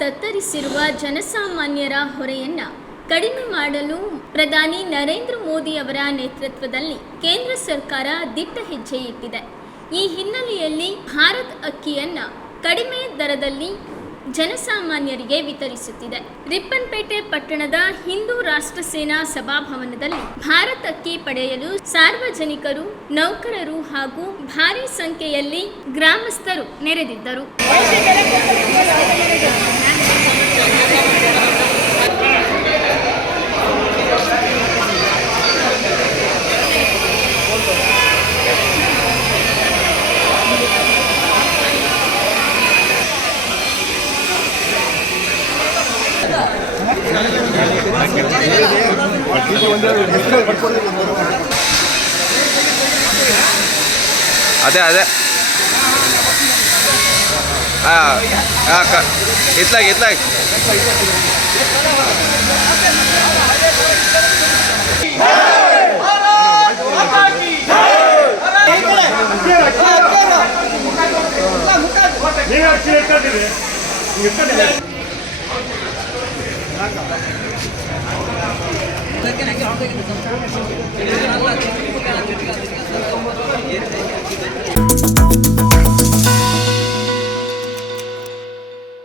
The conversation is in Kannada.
ತತ್ತರಿಸಿರುವ ಜನಸಾಮಾನ್ಯರ ಹೊರೆಯನ್ನು ಕಡಿಮೆ ಮಾಡಲು ಪ್ರಧಾನಿ ನರೇಂದ್ರ ಮೋದಿ ಅವರ ನೇತೃತ್ವದಲ್ಲಿ ಕೇಂದ್ರ ಸರ್ಕಾರ ದಿಟ್ಟ ಹೆಜ್ಜೆ ಇಟ್ಟಿದೆ. ಈ ಹಿನ್ನೆಲೆಯಲ್ಲಿ ಭಾರತ್ ಅಕ್ಕಿಯನ್ನು ಕಡಿಮೆ ದರದಲ್ಲಿ ಜನಸಾಮಾನ್ಯರಿಗೆ ವಿತರಿಸುತ್ತಿದೆ. ರಿಪ್ಪನ್ಪೇಟೆ ಪಟ್ಟಣದ ಹಿಂದೂ ರಾಷ್ಟ್ರ ಸೇನಾ ಸಭಾಭವನದಲ್ಲಿ ಭಾರತ್ ಅಕ್ಕಿ ಪಡೆಯಲು ಸಾರ್ವಜನಿಕರು, ನೌಕರರು ಹಾಗೂ ಭಾರೀ ಸಂಖ್ಯೆಯಲ್ಲಿ ಗ್ರಾಮಸ್ಥರು ನೆರೆದಿದ್ದರು. ಅದೇ ಇತ್ಲಾಗಿ Thank you.